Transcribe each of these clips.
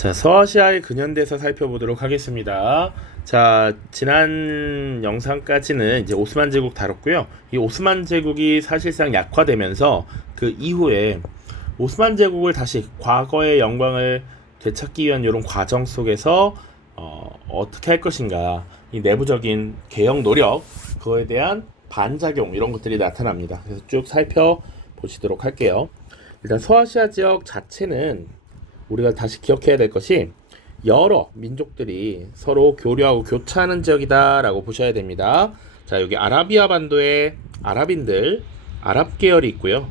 자, 서아시아의 근현대사 살펴보도록 하겠습니다. 자, 지난 영상까지는 이제 오스만 제국 다뤘고요. 이 오스만 제국이 사실상 약화되면서 그 이후에 오스만 제국을 다시 과거의 영광을 되찾기 위한 이런 과정 속에서 어떻게 할 것인가, 이 내부적인 개혁 노력, 그거에 대한 반작용 이런 것들이 나타납니다. 그래서 쭉 살펴보시도록 할게요. 일단 서아시아 지역 자체는 우리가 다시 기억해야 될 것이 여러 민족들이 서로 교류하고 교차하는 지역이다라고 보셔야 됩니다. 자, 여기 아라비아 반도에 아랍인들, 아랍 계열이 있고요.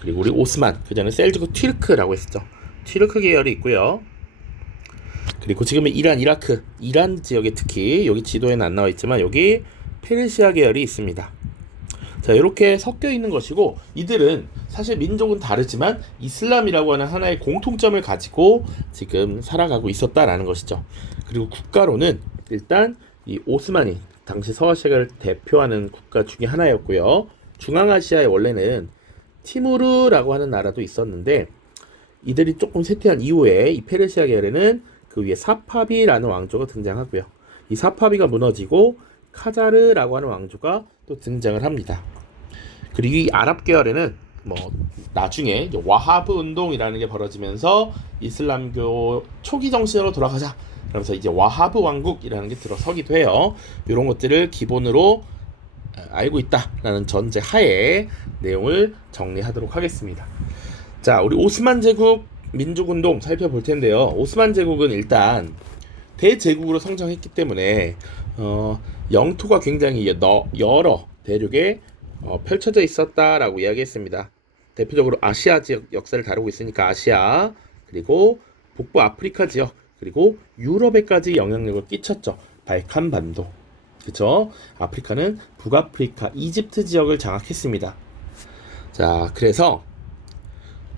그리고 우리 오스만, 그전에 셀주크 튀르크라고 했었죠. 튀르크 계열이 있고요. 그리고 지금은 이란, 이라크, 이란 지역에 특히 여기 지도에는 안 나와 있지만 여기 페르시아 계열이 있습니다. 자, 이렇게 섞여 있는 것이고, 이들은 사실 민족은 다르지만 이슬람이라고 하는 하나의 공통점을 가지고 지금 살아가고 있었다라는 것이죠. 그리고 국가로는 일단 이 오스만이 당시 서아시아를 대표하는 국가 중에 하나였고요. 중앙아시아에 원래는 티무르라고 하는 나라도 있었는데, 이들이 조금 쇠퇴한 이후에 이 페르시아 계열에는 그 위에 사파비라는 왕조가 등장하고요. 이 사파비가 무너지고 카자르라고 하는 왕조가 또 등장을 합니다. 그리고 이 아랍 계열에는 나중에 와하브 운동이라는 게 벌어지면서 이슬람교 초기 정신으로 돌아가자, 그러면서 이제 와하브 왕국이라는 게 들어서기도 해요. 이런 것들을 기본으로 알고 있다라는 전제 하에 내용을 정리하도록 하겠습니다. 자, 우리 오스만 제국 민족운동 살펴볼 텐데요. 오스만 제국은 일단 대제국으로 성장했기 때문에 영토가 굉장히 여러 대륙에 펼쳐져 있었다라고 이야기했습니다. 대표적으로 아시아 지역 역사를 다루고 있으니까 아시아, 그리고 북부 아프리카 지역, 그리고 유럽에까지 영향력을 끼쳤죠. 발칸 반도, 그쵸? 아프리카는 북아프리카, 이집트 지역을 장악했습니다. 자, 그래서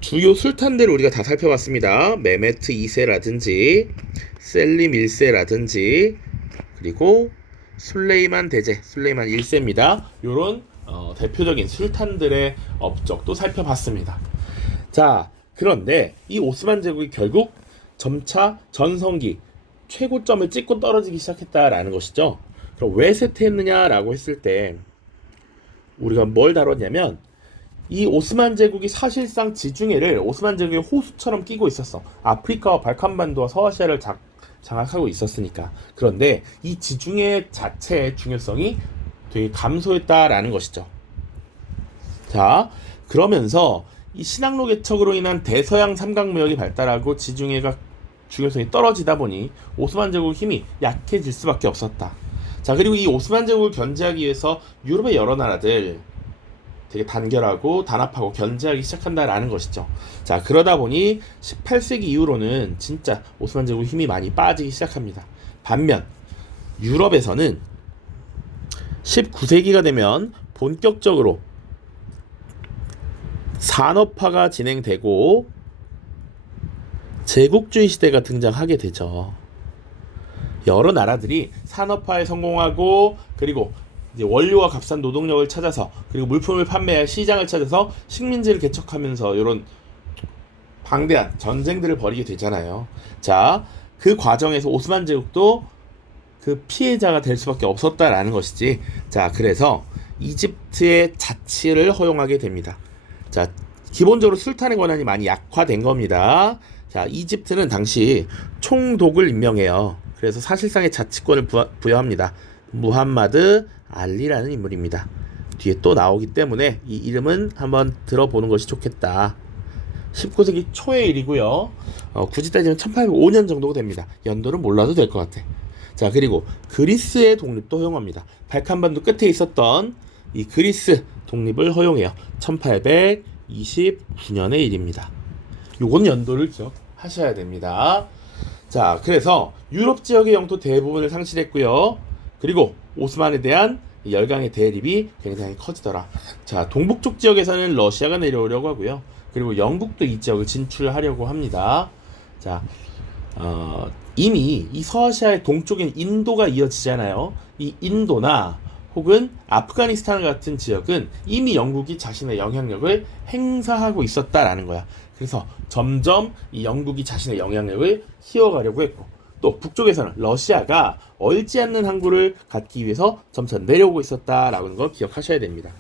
주요 술탄들을 우리가 다 살펴봤습니다. 메메트 2세라든지 셀림 1세라든지 그리고 술레이만 대제, 술레이만 1세입니다. 요런 대표적인 술탄들의 업적도 살펴봤습니다. 자, 그런데 이 오스만 제국이 결국 점차 전성기 최고점을 찍고 떨어지기 시작했다라는 것이죠. 그럼 왜 쇠퇴했느냐라고 했을 때 우리가 뭘 다뤘냐면, 이 오스만 제국이 사실상 지중해를 오스만 제국의 호수처럼 끼고 있었어. 아프리카와 발칸반도와 서아시아를 장악하고 있었으니까. 그런데 이 지중해 자체의 중요성이 되게 감소했다라는 것이죠. 자, 그러면서 이 신항로 개척으로 인한 대서양 삼각무역이 발달하고 지중해가 중요성이 떨어지다 보니 오스만 제국 힘이 약해질 수밖에 없었다. 자, 그리고 이 오스만 제국을 견제하기 위해서 유럽의 여러 나라들 되게 단결하고 단합하고 견제하기 시작한다라는 것이죠. 자, 그러다 보니 18세기 이후로는 진짜 오스만 제국 힘이 많이 빠지기 시작합니다. 반면 유럽에서는 19세기가 되면 본격적으로 산업화가 진행되고 제국주의 시대가 등장하게 되죠. 여러 나라들이 산업화에 성공하고, 그리고 이제 원료와 값싼 노동력을 찾아서, 그리고 물품을 판매할 시장을 찾아서 식민지를 개척하면서 이런 방대한 전쟁들을 벌이게 되잖아요. 자, 그 과정에서 오스만 제국도 그 피해자가 될 수밖에 없었다라는 것이지. 자, 그래서 이집트의 자치를 허용하게 됩니다. 자, 기본적으로 술탄의 권한이 많이 약화된 겁니다. 자, 이집트는 당시 총독을 임명해요. 그래서 사실상의 자치권을 부여합니다. 무함마드 알리라는 인물입니다. 뒤에 또 나오기 때문에 이 이름은 한번 들어보는 것이 좋겠다. 19세기 초의 일이고요. 굳이 따지면 1805년 정도가 됩니다. 연도는 몰라도 될 것 같아. 자, 그리고 그리스의 독립도 허용합니다. 발칸반도 끝에 있었던 이 그리스 독립을 허용해요. 1829년의 일입니다. 요건 연도를 기억하셔야 됩니다. 자, 그래서 유럽 지역의 영토 대부분을 상실했고요. 그리고 오스만에 대한 열강의 대립이 굉장히 커지더라. 자, 동북쪽 지역에서는 러시아가 내려오려고 하고요. 그리고 영국도 이 지역을 진출하려고 합니다. 자, 이미 이 서아시아의 동쪽엔 인도가 이어지잖아요. 이 인도나 혹은 아프가니스탄 같은 지역은 이미 영국이 자신의 영향력을 행사하고 있었다라는 거야. 그래서 점점 이 영국이 자신의 영향력을 키워가려고 했고, 또 북쪽에서는 러시아가 얼지 않는 항구를 갖기 위해서 점차 내려오고 있었다라는 걸 기억하셔야 됩니다.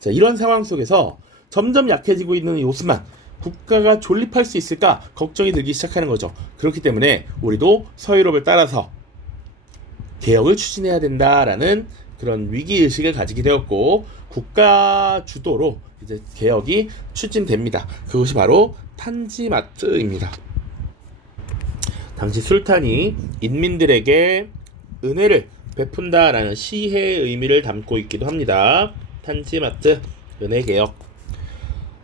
자, 이런 상황 속에서 점점 약해지고 있는 이 오스만 국가가 존립할 수 있을까 걱정이 들기 시작하는 거죠. 그렇기 때문에 우리도 서유럽을 따라서 개혁을 추진해야 된다라는 그런 위기의식을 가지게 되었고, 국가 주도로 이제 개혁이 추진됩니다. 그것이 바로 탄지마트입니다. 당시 술탄이 인민들에게 은혜를 베푼다라는 시혜의 의미를 담고 있기도 합니다. 탄지마트 은혜 개혁.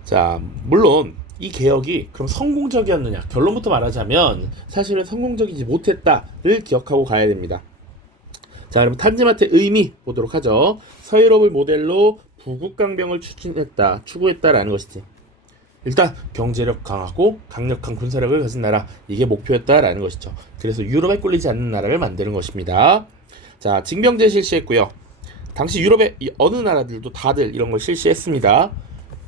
자, 물론 이 개혁이 그럼 성공적이었느냐? 결론부터 말하자면 사실은 성공적이지 못했다를 기억하고 가야 됩니다. 자, 그럼 탄지마트의 의미 보도록 하죠. 서유럽을 모델로 부국강병을 추구했다라는 것이지. 일단 경제력 강하고 강력한 군사력을 가진 나라, 이게 목표였다라는 것이죠. 그래서 유럽에 꿀리지 않는 나라를 만드는 것입니다. 자, 징병제 실시했고요. 당시 유럽의 어느 나라들도 다들 이런 걸 실시했습니다.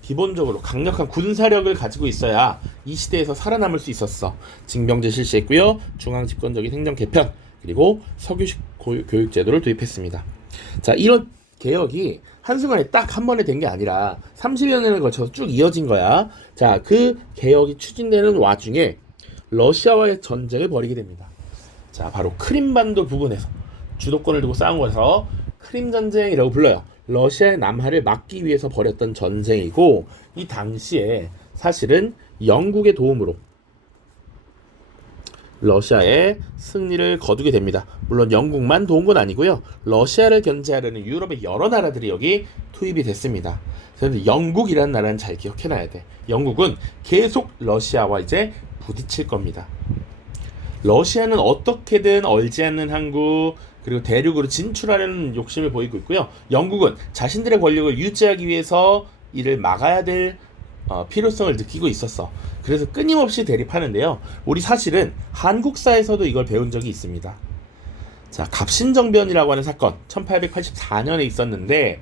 기본적으로 강력한 군사력을 가지고 있어야 이 시대에서 살아남을 수 있었어. 징병제 실시했고요. 중앙집권적인 행정 개편, 그리고 석유식 교육제도를 도입했습니다. 자, 이런 개혁이 한순간에 딱 한 번에 된 게 아니라 30여 년을 거쳐서 쭉 이어진 거야. 자, 그 개혁이 추진되는 와중에 러시아와의 전쟁을 벌이게 됩니다. 자, 바로 크림반도 부근에서 주도권을 두고 싸운 거라서 크림 전쟁이라고 불러요. 러시아의 남하를 막기 위해서 벌였던 전쟁이고, 이 당시에 사실은 영국의 도움으로 러시아의 승리를 거두게 됩니다. 물론 영국만 도운 건 아니고요. 러시아를 견제하려는 유럽의 여러 나라들이 여기 투입이 됐습니다. 그래서 영국이라는 나라는 잘 기억해놔야 돼. 영국은 계속 러시아와 이제 부딪힐 겁니다. 러시아는 어떻게든 얼지 않는 항구, 그리고 대륙으로 진출하려는 욕심을 보이고 있고요. 영국은 자신들의 권력을 유지하기 위해서 이를 막아야 될 필요성을 느끼고 있었어. 그래서 끊임없이 대립하는데요. 우리 사실은 한국사에서도 이걸 배운 적이 있습니다. 자, 갑신정변이라고 하는 사건 1884년에 있었는데,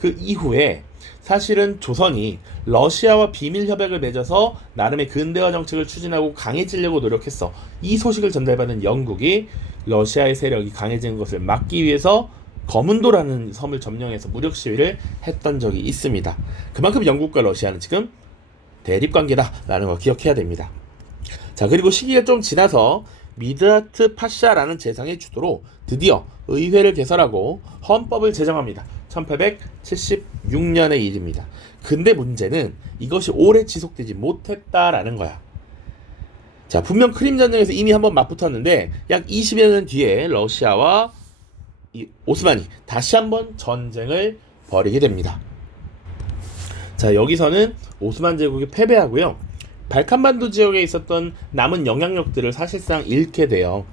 그 이후에 사실은 조선이 러시아와 비밀 협약을 맺어서 나름의 근대화 정책을 추진하고 강해지려고 노력했어. 이 소식을 전달받은 영국이 러시아의 세력이 강해지는 것을 막기 위해서 거문도라는 섬을 점령해서 무력 시위를 했던 적이 있습니다. 그만큼 영국과 러시아는 지금 대립관계다라는 걸 기억해야 됩니다. 자, 그리고 시기가 좀 지나서 미드라트 파샤라는 재상의 주도로 드디어 의회를 개설하고 헌법을 제정합니다. 1876년의 일입니다. 근데 문제는 이것이 오래 지속되지 못했다라는 거야. 자, 분명 크림 전쟁에서 이미 한번 맞붙었는데 약 20여 년 뒤에 러시아와 이 오스만이 다시 한번 전쟁을 벌이게 됩니다. 자, 여기서는 오스만 제국이 패배하고요. 발칸반도 지역에 있었던 남은 영향력들을 사실상 잃게 돼요.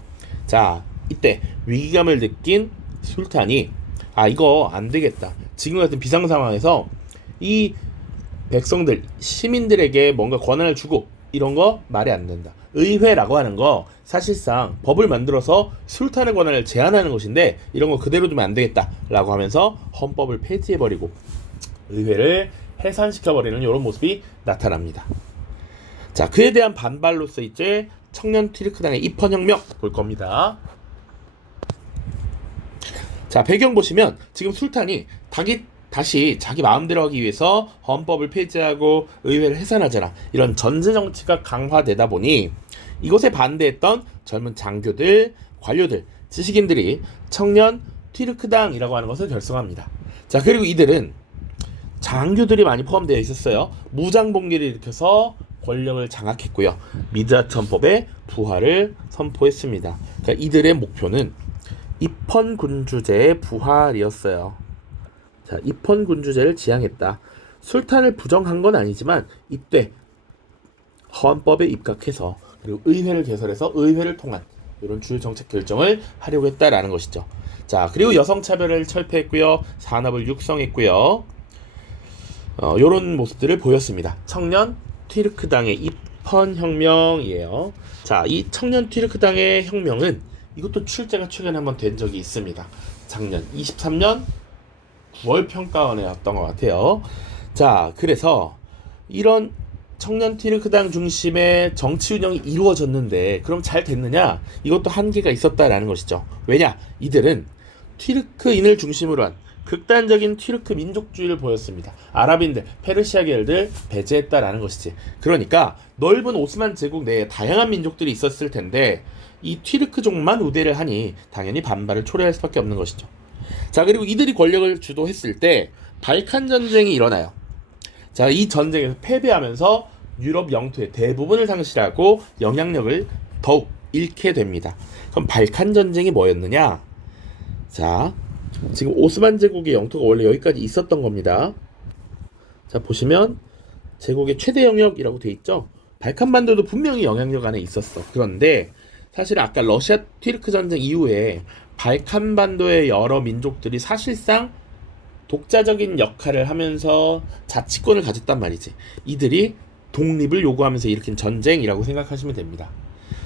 자, 이때 위기감을 느낀 술탄이 이거 안 되겠다. 지금 같은 비상 상황에서 이 백성들, 시민들에게 뭔가 권한을 주고 이런 거 말이 안 된다. 의회라고 하는 거 사실상 법을 만들어서 술탄의 권한을 제한하는 것인데 이런 거 그대로 두면 안 되겠다라고 하면서 헌법을 폐지해버리고 의회를 해산시켜버리는 이런 모습이 나타납니다. 자, 그에 대한 반발로서 이제 청년 튀르크당의 입헌혁명 볼 겁니다. 자, 배경 보시면 지금 술탄이 다시 자기 마음대로 하기 위해서 헌법을 폐지하고 의회를 해산하잖아. 이런 전제 정치가 강화되다 보니 이것에 반대했던 젊은 장교들, 관료들, 지식인들이 청년 튀르크당이라고 하는 것을 결성합니다. 자, 그리고 이들은 장교들이 많이 포함되어 있었어요. 무장봉기를 일으켜서 권력을 장악했고요. 미드라트 헌법의 부활을 선포했습니다. 그러니까 이들의 목표는 입헌군주제의 부활이었어요. 자, 입헌군주제를 지향했다. 술탄을 부정한 건 아니지만 이때 헌법에 입각해서 그리고 의회를 개설해서 의회를 통한 이런 주요 정책 결정을 하려고 했다라는 것이죠. 자, 그리고 여성차별을 철폐했고요. 산업을 육성했고요. 이런 모습들을 보였습니다. 청년 튀르크당의 입헌혁명이에요. 자, 이 청년 튀르크당의 혁명은 이것도 출제가 최근에 한번 된 적이 있습니다. 작년 23년 9월 평가원이었던 것 같아요. 자, 그래서 이런 청년 튀르크당 중심의 정치 운영이 이루어졌는데 그럼 잘 됐느냐? 이것도 한계가 있었다라는 것이죠. 왜냐? 이들은 튀르크인을 중심으로 한 극단적인 튀르크 민족주의를 보였습니다. 아랍인들, 페르시아 계열들 배제했다라는 것이지. 그러니까 넓은 오스만 제국 내에 다양한 민족들이 있었을 텐데 이 튀르크족만 우대를 하니 당연히 반발을 초래할 수밖에 없는 것이죠. 자, 그리고 이들이 권력을 주도했을 때 발칸 전쟁이 일어나요. 자, 이 전쟁에서 패배하면서 유럽 영토의 대부분을 상실하고 영향력을 더욱 잃게 됩니다. 그럼 발칸 전쟁이 뭐였느냐? 자, 지금 오스만 제국의 영토가 원래 여기까지 있었던 겁니다. 자, 보시면 제국의 최대 영역이라고 돼 있죠. 발칸반도도 분명히 영향력 안에 있었어. 그런데 사실 아까 러시아 튀르크 전쟁 이후에 발칸반도의 여러 민족들이 사실상 독자적인 역할을 하면서 자치권을 가졌단 말이지. 이들이 독립을 요구하면서 일으킨 전쟁이라고 생각하시면 됩니다.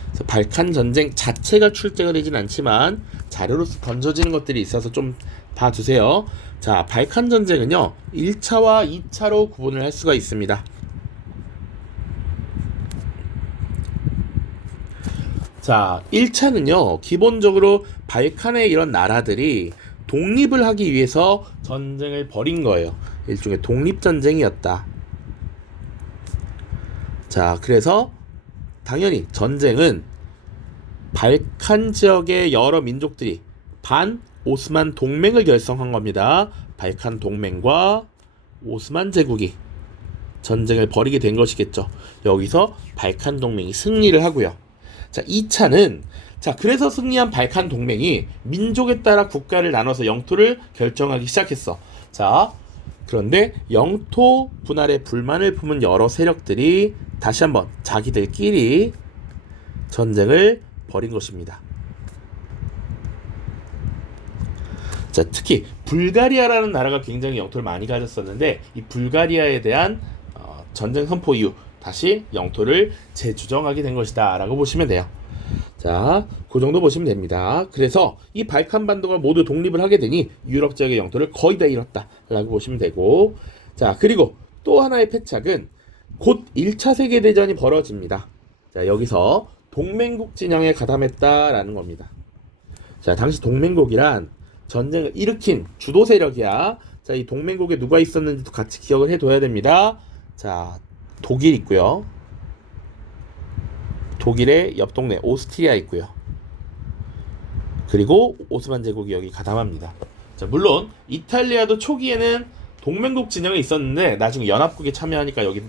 그래서 발칸 전쟁 자체가 출제가 되진 않지만 자료로서 던져지는 것들이 있어서 좀 봐두세요. 자, 발칸 전쟁은요 1차와 2차로 구분을 할 수가 있습니다. 자, 1차는요 기본적으로 발칸의 이런 나라들이 독립을 하기 위해서 전쟁을 벌인 거예요. 일종의 독립전쟁이었다. 자, 그래서 당연히 전쟁은 발칸 지역의 여러 민족들이 반 오스만 동맹을 결성한 겁니다. 발칸 동맹과 오스만 제국이 전쟁을 벌이게 된 것이겠죠. 여기서 발칸 동맹이 승리를 하고요. 자, 2차는 그래서 승리한 발칸 동맹이 민족에 따라 국가를 나눠서 영토를 결정하기 시작했어. 자, 그런데 영토 분할에 불만을 품은 여러 세력들이 다시 한번 자기들끼리 전쟁을 벌인 것입니다. 자, 특히 불가리아라는 나라가 굉장히 영토를 많이 가졌었는데 이 불가리아에 대한 전쟁 선포 이후 다시 영토를 재주정하게 된 것이다 라고 보시면 돼요. 자, 그 정도 보시면 됩니다. 그래서 이 발칸반도가 모두 독립을 하게 되니 유럽 지역의 영토를 거의 다 잃었다 라고 보시면 되고, 자, 그리고 또 하나의 패착은 곧 1차 세계대전이 벌어집니다. 자, 여기서 동맹국 진영에 가담했다라는 겁니다. 자, 당시 동맹국이란 전쟁을 일으킨 주도 세력이야. 자, 이 동맹국에 누가 있었는지도 같이 기억을 해둬야 됩니다. 자, 독일 있고요. 독일의 옆 동네 오스트리아 있고요. 그리고 오스만 제국이 여기 가담합니다. 자, 물론 이탈리아도 초기에는 동맹국 진영에 있었는데 나중에 연합국에 참여하니까 여기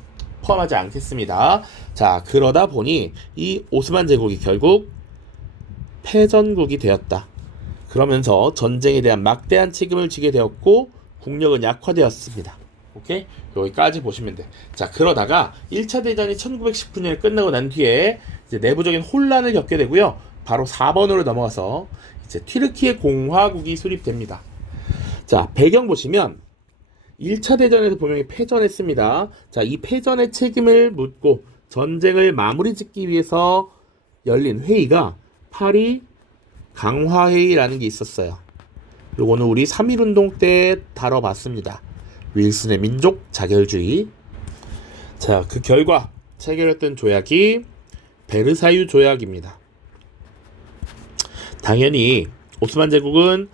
포함하지 않겠습니다. 자, 그러다 보니 이 오스만 제국이 결국 패전국이 되었다. 그러면서 전쟁에 대한 막대한 책임을 지게 되었고 국력은 약화되었습니다. 오케이? 여기까지 보시면 돼. 자, 그러다가 1차 대전이 1919년에 끝나고 난 뒤에 이제 내부적인 혼란을 겪게 되고요. 바로 4번으로 넘어가서 이제 튀르키예 공화국이 수립됩니다. 자, 배경 보시면 1차 대전에서 분명히 패전했습니다. 자, 이 패전의 책임을 묻고 전쟁을 마무리 짓기 위해서 열린 회의가 파리 강화회의라는 게 있었어요. 요거는 우리 3.1운동 때 다뤄봤습니다. 윌슨의 민족 자결주의. 자, 그 결과 체결했던 조약이 베르사유 조약입니다. 당연히 오스만 제국은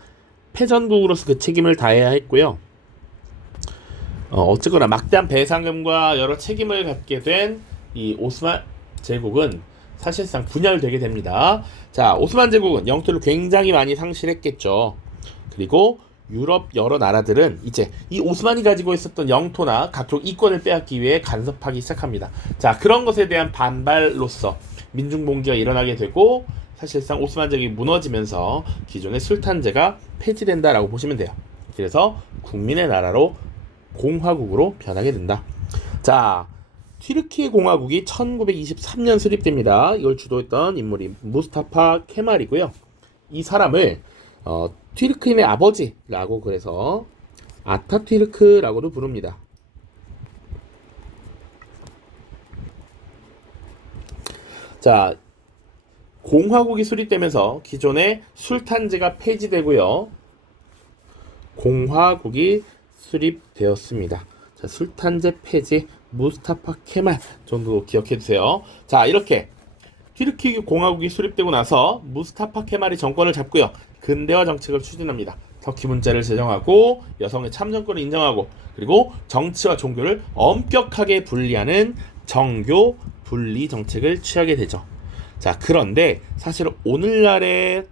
패전국으로서 그 책임을 다해야 했고요. 어쨌거나 막대한 배상금과 여러 책임을 갖게 된 이 오스만 제국은 사실상 분열되게 됩니다. 자, 오스만 제국은 영토를 굉장히 많이 상실했겠죠. 그리고 유럽 여러 나라들은 이제 이 오스만이 가지고 있었던 영토나 각종 이권을 빼앗기 위해 간섭하기 시작합니다. 자, 그런 것에 대한 반발로서 민중봉기가 일어나게 되고 사실상 오스만 제국이 무너지면서 기존의 술탄제가 폐지된다라고 보시면 돼요. 그래서 국민의 나라로 공화국으로 변하게 된다. 자, 튀르키예 공화국이 1923년 수립됩니다. 이걸 주도했던 인물이 무스타파 케말이고요. 이 사람을 튀르크인의 아버지라고 그래서 아타튀르크라고도 부릅니다. 자, 공화국이 수립되면서 기존의 술탄제가 폐지되고요. 공화국이 수립되었습니다. 자, 술탄제 폐지 무스타파 케말 정도 기억해 두세요. 자, 이렇게 튀르키예 공화국이 수립되고 나서 무스타파 케말이 정권을 잡고요. 근대화 정책을 추진합니다. 터키 문자를 제정하고 여성의 참정권을 인정하고 그리고 정치와 종교를 엄격하게 분리하는 정교 분리 정책을 취하게 되죠. 자, 그런데 사실 오늘날의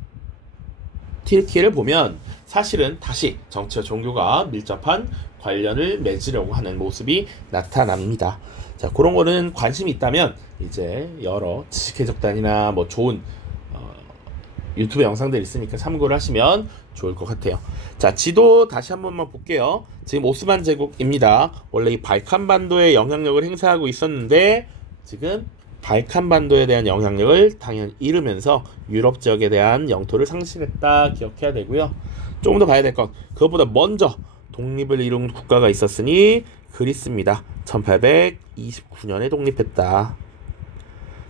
튀르키예를 보면 사실은 다시 정치와 종교가 밀접한 관련을 맺으려고 하는 모습이 나타납니다. 자, 그런 거는 관심이 있다면 이제 여러 지식해적단이나 뭐 좋은 유튜브 영상들 있으니까 참고를 하시면 좋을 것 같아요. 자, 지도 다시 한 번만 볼게요. 지금 오스만 제국입니다. 원래 이 발칸 반도에 영향력을 행사하고 있었는데 지금 발칸 반도에 대한 영향력을 당연히 잃으면서 유럽 지역에 대한 영토를 상실했다 기억해야 되고요. 조금 더 봐야 될 건 그것보다 먼저 독립을 이룬 국가가 있었으니 그리스입니다. 1829년에 독립했다.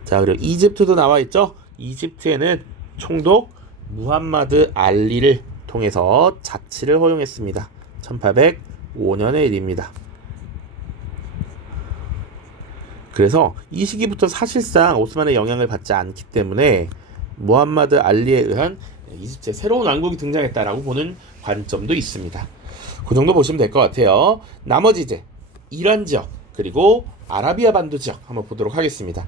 자, 그리고 이집트도 나와 있죠. 이집트에는 총독 무함마드 알리를 통해서 자치를 허용했습니다. 1805년의 일입니다. 그래서 이 시기부터 사실상 오스만의 영향을 받지 않기 때문에 무함마드 알리에 의한 이집트의 새로운 왕국이 등장했다라고 보는 관점도 있습니다. 그 정도 보시면 될 것 같아요. 나머지 이제 이란 지역 그리고 아라비아 반도 지역 한번 보도록 하겠습니다.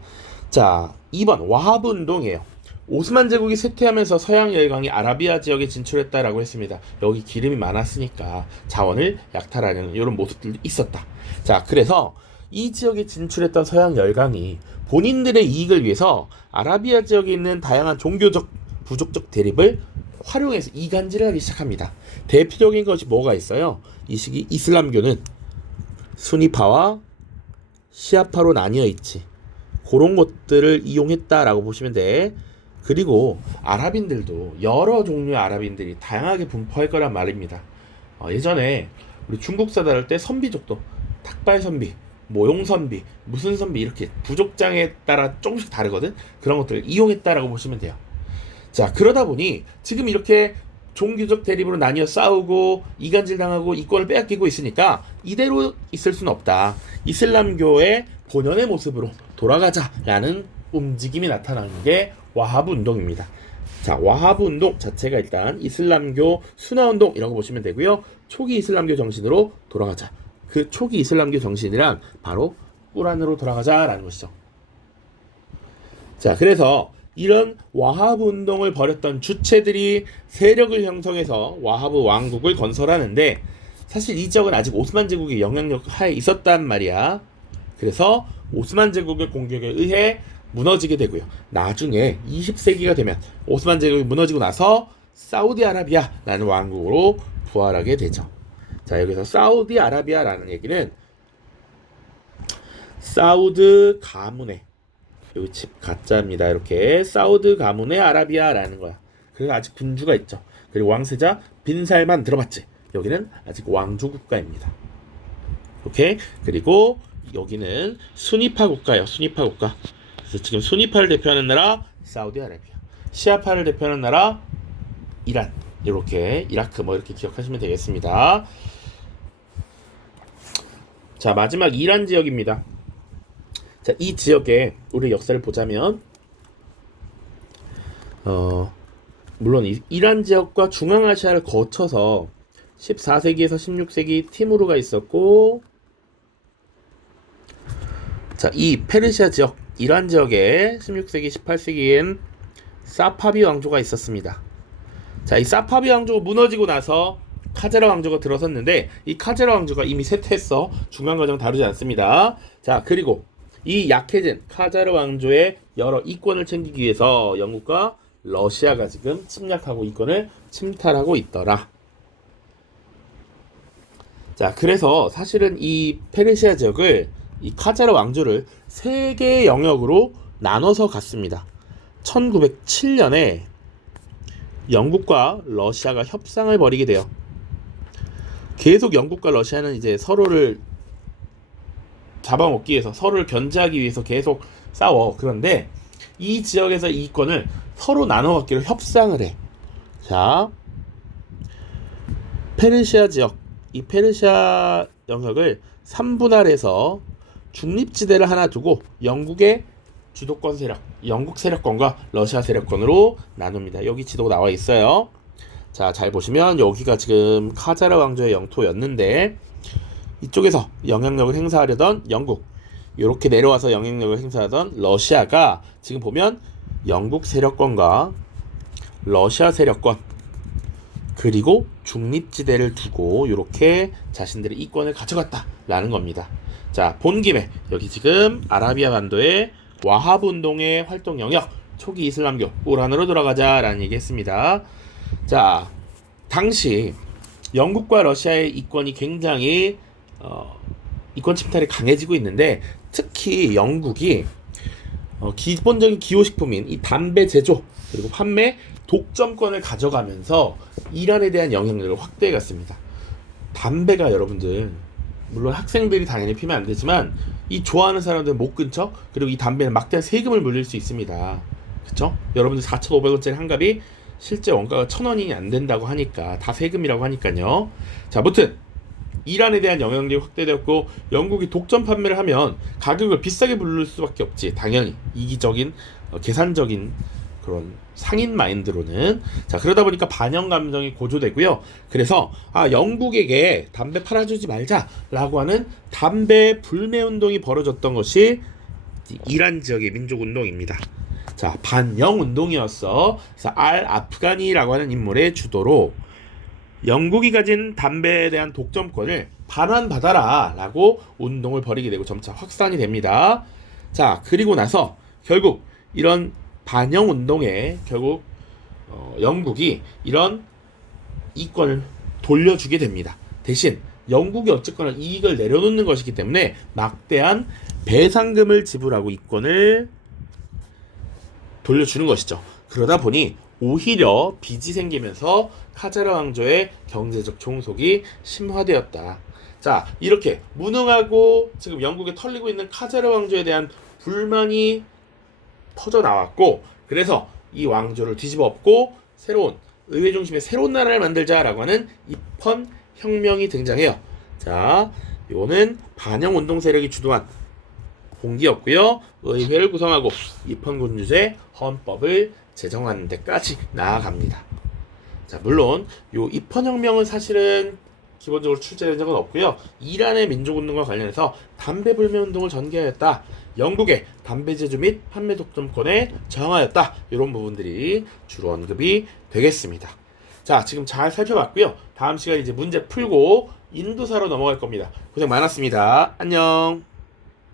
자, 2번 와하브 운동이에요. 오스만 제국이 쇠퇴하면서 서양 열강이 아라비아 지역에 진출했다라고 했습니다. 여기 기름이 많았으니까 자원을 약탈하는 이런 모습들도 있었다. 자, 그래서 이 지역에 진출했던 서양 열강이 본인들의 이익을 위해서 아라비아 지역에 있는 다양한 종교적, 부족적 대립을 활용해서 이간질을 하기 시작합니다. 대표적인 것이 뭐가 있어요? 이 시기 이슬람교는 수니파와 시아파로 나뉘어 있지. 그런 것들을 이용했다라고 보시면 돼. 그리고 아랍인들도 여러 종류의 아랍인들이 다양하게 분포할 거란 말입니다. 예전에 우리 중국 사다를 때 선비족도 탁발 선비, 모용 선비, 무슨 선비 이렇게 부족장에 따라 조금씩 다르거든. 그런 것들을 이용했다라고 보시면 돼요. 자, 그러다 보니 지금 이렇게 종교적 대립으로 나뉘어 싸우고 이간질 당하고 이권을 빼앗기고 있으니까 이대로 있을 수는 없다. 이슬람교의 본연의 모습으로 돌아가자라는 움직임이 나타나는 게 와하브 운동입니다. 자, 와하브 운동 자체가 일단 이슬람교 순화 운동이라고 보시면 되고요. 초기 이슬람교 정신으로 돌아가자. 그 초기 이슬람교 정신이란 바로 꾸란으로 돌아가자라는 것이죠. 자, 그래서 이런 와하브 운동을 벌였던 주체들이 세력을 형성해서 와하브 왕국을 건설하는데 사실 이 지역은 아직 오스만 제국의 영향력 하에 있었단 말이야. 그래서 오스만 제국의 공격에 의해 무너지게 되고요. 나중에 20세기가 되면 오스만 제국이 무너지고 나서 사우디아라비아라는 왕국으로 부활하게 되죠. 자, 여기서 사우디아라비아라는 얘기는 사우드 가문의 여기 집 가짜입니다. 이렇게 사우드 가문의 아라비아라는 거야. 그래서 아직 군주가 있죠. 그리고 왕세자 빈살만 들어봤지. 여기는 아직 왕조 국가입니다. 오케이. 그리고 여기는 수니파 국가예요. 수니파 국가. 그래서 지금 수니파를 대표하는 나라 사우디아라비아, 시아파를 대표하는 나라 이란, 이렇게 이라크 뭐 이렇게 기억하시면 되겠습니다. 자, 마지막 이란 지역입니다. 자, 이 지역의 우리 역사를 보자면 물론 이란 지역과 중앙아시아를 거쳐서 14세기에서 16세기 티무르가 있었고, 자, 이 페르시아 지역, 이란 지역에 16세기, 18세기엔 사파비 왕조가 있었습니다. 자, 이 사파비 왕조가 무너지고 나서 카제라 왕조가 들어섰는데 이 카제라 왕조가 이미 쇠퇴했어. 중간 과정 다루지 않습니다. 자, 그리고 이 약해진 카자르 왕조의 여러 이권을 챙기기 위해서 영국과 러시아가 지금 침략하고 이권을 침탈하고 있더라. 자, 그래서 사실은 이 페르시아 지역을 이 카자르 왕조를 세 개의 영역으로 나눠서 갔습니다. 1907년에 영국과 러시아가 협상을 벌이게 돼요. 계속 영국과 러시아는 이제 서로를 잡아먹기 위해서, 서로를 견제하기 위해서 계속 싸워. 그런데 이 지역에서 이 이권을 서로 나눠 갖기로 협상을 해. 자, 페르시아 지역, 이 페르시아 영역을 3분할해서 중립지대를 하나 두고 영국의 주도권 세력, 영국 세력권과 러시아 세력권으로 나눕니다. 여기 지도가 나와 있어요. 자, 잘 보시면 여기가 지금 카자르 왕조의 영토였는데 이쪽에서 영향력을 행사하려던 영국, 이렇게 내려와서 영향력을 행사하던 러시아가 지금 보면 영국 세력권과 러시아 세력권 그리고 중립지대를 두고 이렇게 자신들의 이권을 가져갔다라는 겁니다. 자, 본 김에 여기 지금 아라비아 반도의 와하브 운동의 활동 영역 초기 이슬람교 우란으로 돌아가자라는 얘기했습니다. 자, 당시 영국과 러시아의 이권이 굉장히 이권 침탈이 강해지고 있는데 특히 영국이 기본적인 기호식품인 이 담배 제조 그리고 판매 독점권을 가져가면서 이란에 대한 영향력을 확대해 갔습니다. 담배가 여러분들 물론 학생들이 당연히 피면 안 되지만 이 좋아하는 사람들은 못 끊죠. 그리고 이 담배는 막대한 세금을 물릴 수 있습니다. 그쵸? 여러분들 4,500원짜리 한 갑이 실제 원가가 1,000원이 안 된다고 하니까 다 세금이라고 하니까요. 자, 아무튼 이란에 대한 영향력이 확대되었고 영국이 독점 판매를 하면 가격을 비싸게 부를 수밖에 없지. 당연히 이기적인 계산적인 그런 상인 마인드로는. 자, 그러다 보니까 반영 감정이 고조되고요. 그래서 영국에게 담배 팔아주지 말자라고 하는 담배 불매 운동이 벌어졌던 것이 이란 지역의 민족 운동입니다. 자, 반영 운동이었어. 그래서 알 아프가니라고 하는 인물의 주도로 영국이 가진 담배에 대한 독점권을 반환받아라 라고 운동을 벌이게 되고 점차 확산이 됩니다. 자, 그리고 나서 결국 이런 반영 운동에 결국 영국이 이런 이권을 돌려주게 됩니다. 대신 영국이 어쨌거나 이익을 내려놓는 것이기 때문에 막대한 배상금을 지불하고 이권을 돌려주는 것이죠. 그러다 보니 오히려 빚이 생기면서 카자르 왕조의 경제적 종속이 심화되었다. 자, 이렇게 무능하고 지금 영국에 털리고 있는 카자르 왕조에 대한 불만이 터져 나왔고, 그래서 이 왕조를 뒤집어 엎고 새로운 의회 중심의 새로운 나라를 만들자라고 하는 입헌 혁명이 등장해요. 자, 이거는 반영 운동 세력이 주도한 봉기였고요. 의회를 구성하고 입헌군주제 헌법을 제정하는 데까지 나아갑니다. 자, 물론 요 입헌혁명은 사실은 기본적으로 출제된 적은 없고요. 이란의 민족운동과 관련해서 담배 불매 운동을 전개하였다. 영국의 담배 제조 및 판매 독점권에 저항하였다. 이런 부분들이 주로 언급이 되겠습니다. 자, 지금 잘 살펴봤고요. 다음 시간에 이제 문제 풀고 인도사로 넘어갈 겁니다. 고생 많았습니다. 안녕.